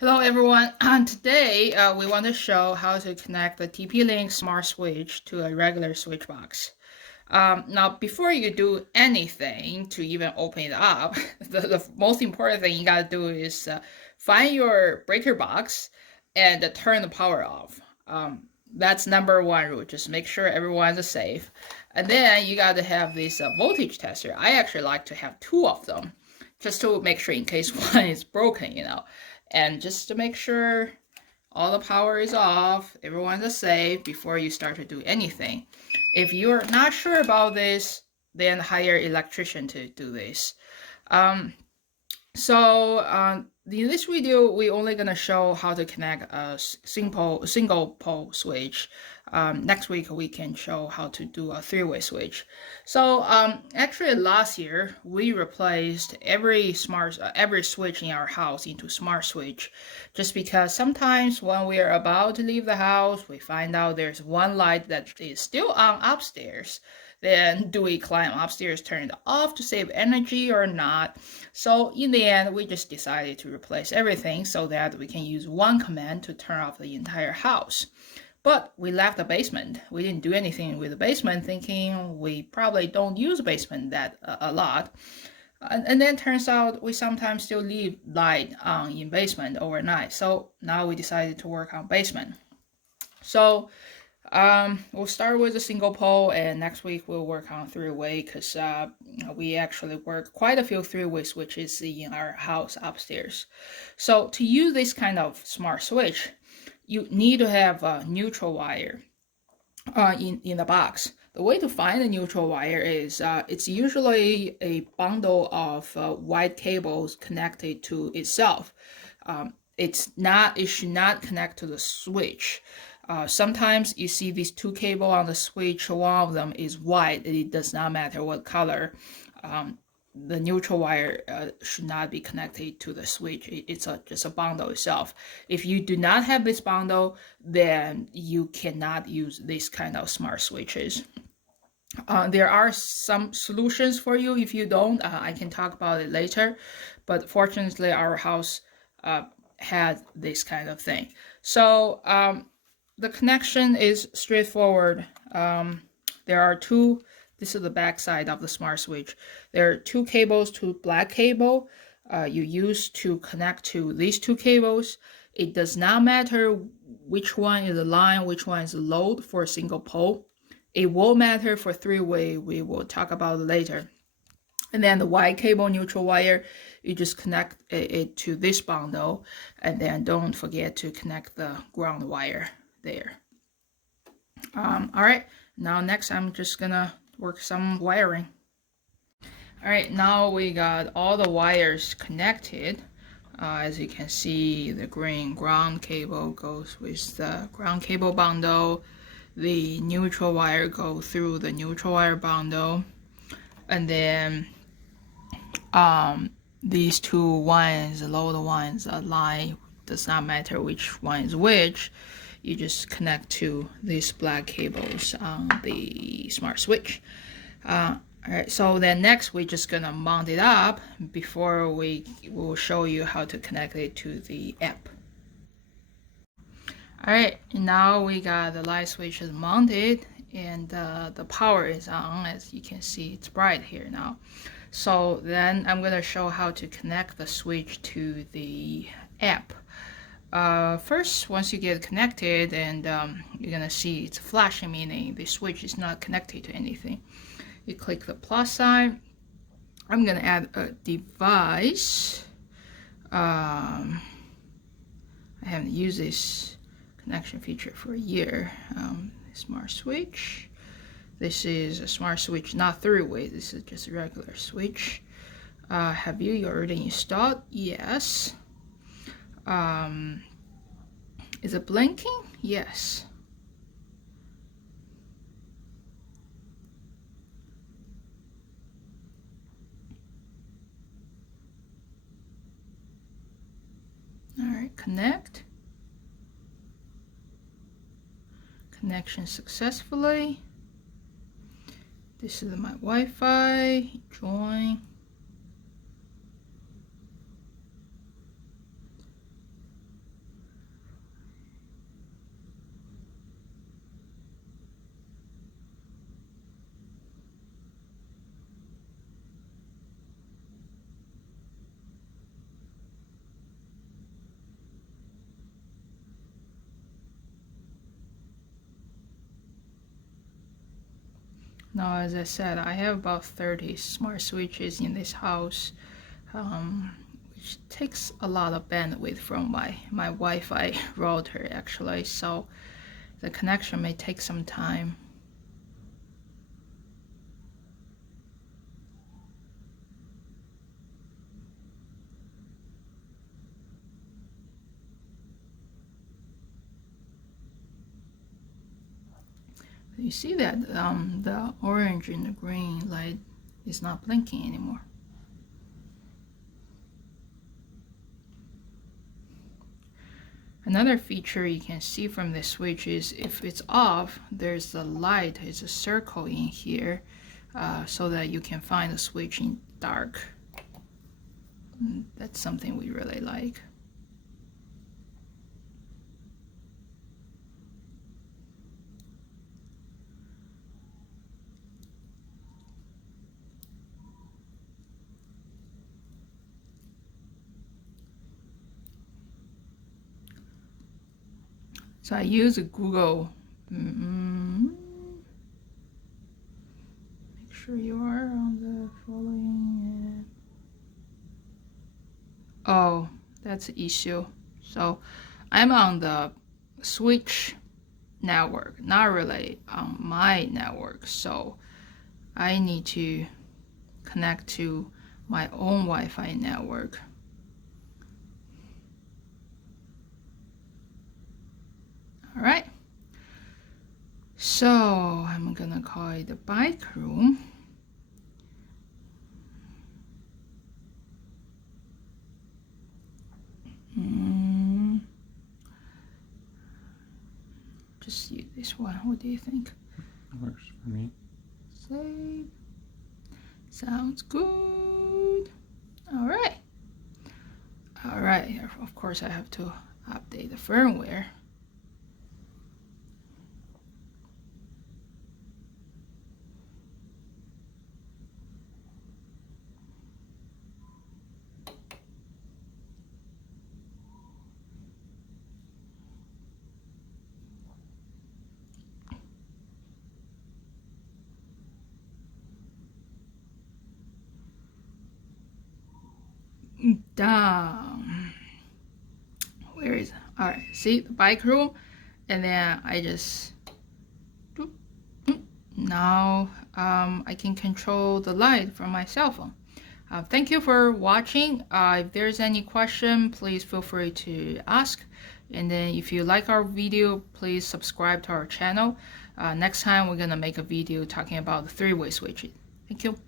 Hello everyone, today we want to show how to connect the TP-Link Smart Switch to a regular switch box. Now, before you do anything to even open it up, the most important thing you gotta do is find your breaker box and turn the power off. That's number one rule, just make sure everyone's safe. And then you gotta have this voltage tester. I actually like to have two of them, just to make sure in case one is broken, and just to make sure all the power is off, everyone's safe before you start to do anything. If you're not sure about this, then hire an electrician to do this. In this video, we're only gonna show how to connect a single pole switch. Next week we can show how to do a three-way switch. So actually last year we replaced every switch in our house into smart switch, just because sometimes when we are about to leave the house, we find out there's one light that is still on upstairs. Then do we climb upstairs, turn it off to save energy or not? So in the end, we just decided to replace everything so that we can use one command to turn off the entire house. But we left the basement. We didn't do anything with the basement, thinking we probably don't use the basement that a lot. And then turns out we sometimes still leave light on in basement overnight. So now we decided to work on basement. So we'll start with a single pole, and next week we'll work on three-way, because we actually work quite a few three-way switches in our house upstairs. So to use this kind of smart switch, you need to have a neutral wire in the box. The way to find a neutral wire is it's usually a bundle of white cables connected to itself. It should not connect to the switch. Sometimes you see these two cables on the switch, one of them is white. It does not matter what color. The neutral wire should not be connected to the switch. It's just a bundle itself. If you do not have this bundle, then you cannot use this kind of smart switches. There are some solutions for you if you don't. I can talk about it later, but fortunately our house had this kind of thing. So the connection is straightforward. There are two. This is the back side of the smart switch. There are two cables, two black cable you use to connect to these two cables. It does not matter which one is the line, which one is the load for a single pole. It will matter for three-way. We will talk about it later. And then the white cable, neutral wire, you just connect it to this bundle, and then don't forget to connect the ground wire there. All right, now next I'm just gonna work some wiring. All right, now we got all the wires connected. As you can see, the green ground cable goes with the ground cable bundle. The neutral wire goes through the neutral wire bundle, and then these two ones, the lower ones, line, does not matter which one is which. You just connect to these black cables on the smart switch. All right, so then next we're just gonna mount it up before we will show you how to connect it to the app. All right, now we got the light switches mounted, and the power is on. As you can see, it's bright here now. So then I'm gonna show how to connect the switch to the app. First, once you get connected, and you're gonna see it's flashing, meaning the switch is not connected to anything. You click the plus sign. I'm gonna add a device. I haven't used this connection feature for a year. Smart switch. This is a smart switch, not three-way. This is just a regular switch. Have you already installed? Yes. Is it blinking? Yes. All right, connect. Connection successfully. This is my Wi-Fi. Join. Now, as I said, I have about 30 smart switches in this house, which takes a lot of bandwidth from my Wi-Fi router actually, so the connection may take some time. You see that the orange and the green light is not blinking anymore. Another feature you can see from this switch is if it's off, there's a light, it's a circle in here, so that you can find the switch in dark. That's something we really like. So I use Google. Make sure you are on the following. Oh, that's an issue. So I'm on the switch network, not really on my network. So I need to connect to my own Wi-Fi network. All right. So I'm gonna call it the bike room. Just use this one. What do you think? Works for me. Save. Sounds good. All right. All right. Of course, I have to update the firmware. Down. Where is it? All right, see the bike room, and then I just now I can control the light from my cell phone. Thank you for watching. If there's any question, please feel free to ask, and then if you like our video, please subscribe to our channel. Next time we're gonna make a video talking about the three-way switching. Thank you.